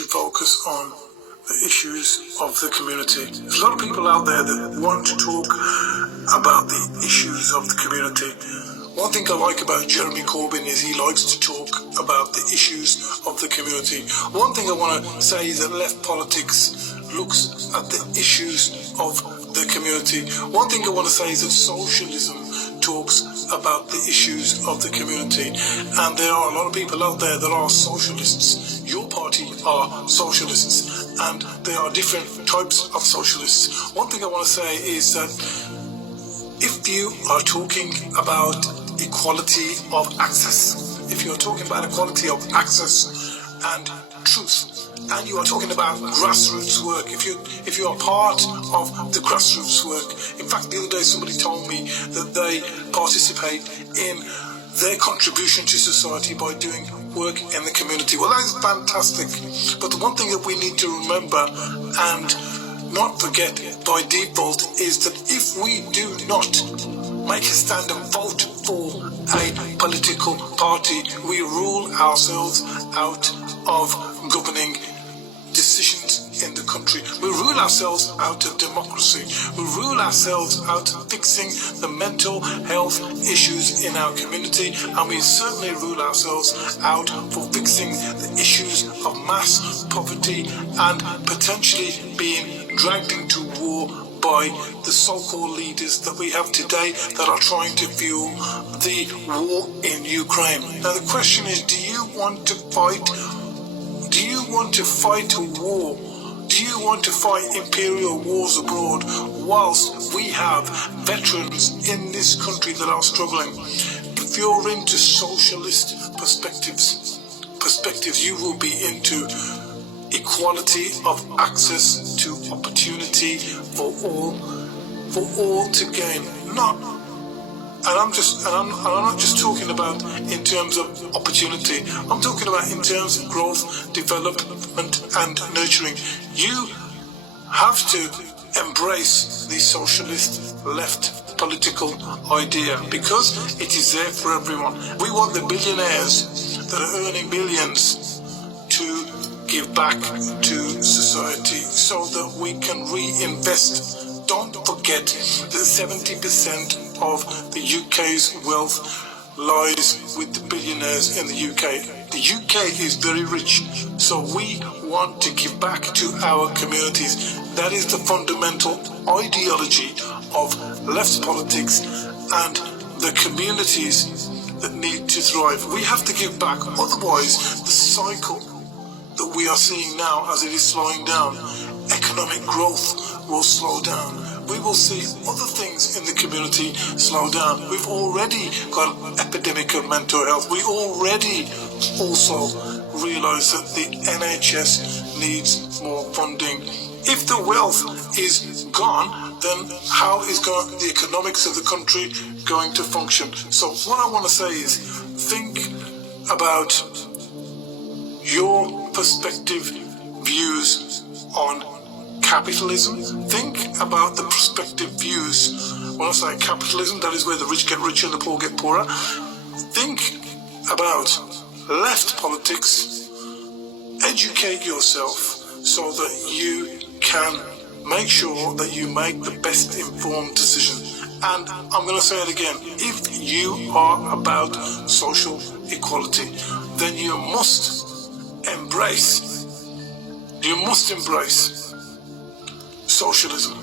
should focus on the issues of the community. There's a lot of people out there that want to talk about the issues of the community. One thing I like about Jeremy Corbyn is he likes to talk about the issues of the community. One thing I want to say is that left politics looks at the issues of the community. One thing I want to say is that socialism talks about the issues of the community. And there are a lot of people out there that are socialists. Your party are socialists, and there are different types of socialists. One thing I want to say is that if you are talking about equality of access, if you're talking about equality of access and truth, and you are talking about grassroots work, if you are part of the grassroots work. In fact, the other day somebody told me that they participate in their contribution to society by doing work in the community. Well, that is fantastic. But the one thing that we need to remember and not forget by default is that if we do not make a stand and vote for a political party, we rule ourselves out of governing decisions in the country. We rule ourselves out of democracy. We rule ourselves out of fixing the mental health issues in our community, and we certainly rule ourselves out for fixing the issues of mass poverty and potentially being dragged into war by the so-called leaders that we have today that are trying to fuel the war in Ukraine. Now the question is, do you want to fight? Do you want to fight a war? Do you want to fight imperial wars abroad whilst we have veterans in this country that are struggling? If you're into socialist perspectives, you will be into equality of access to opportunity for all to gain. And I'm not just talking about in terms of opportunity. I'm talking about in terms of growth, development, and nurturing. You have to embrace the socialist left political idea because it is there for everyone. We want the billionaires that are earning billions to give back to society so that we can reinvest. Don't forget that 70% of the UK's wealth lies with the billionaires in the UK. The UK is very rich, so we want to give back to our communities. That is the fundamental ideology of left politics and the communities that need to thrive. We have to give back, otherwise the cycle that we are seeing now as it is slowing down, economic growth will slow down. We will see other things in the community slow down. We've already got an epidemic of mental health. We already also realise that the NHS needs more funding. If the wealth is gone, then how is the economics of the country going to function? So what I want to say is, think about your perspective, views on capitalism. Think about the prospective views. When I say capitalism, that is where the rich get richer and the poor get poorer. Think about left politics. Educate yourself so that you can make sure that you make the best informed decision. And I'm going to say it again. If you are about social equality, then you must embrace socialism.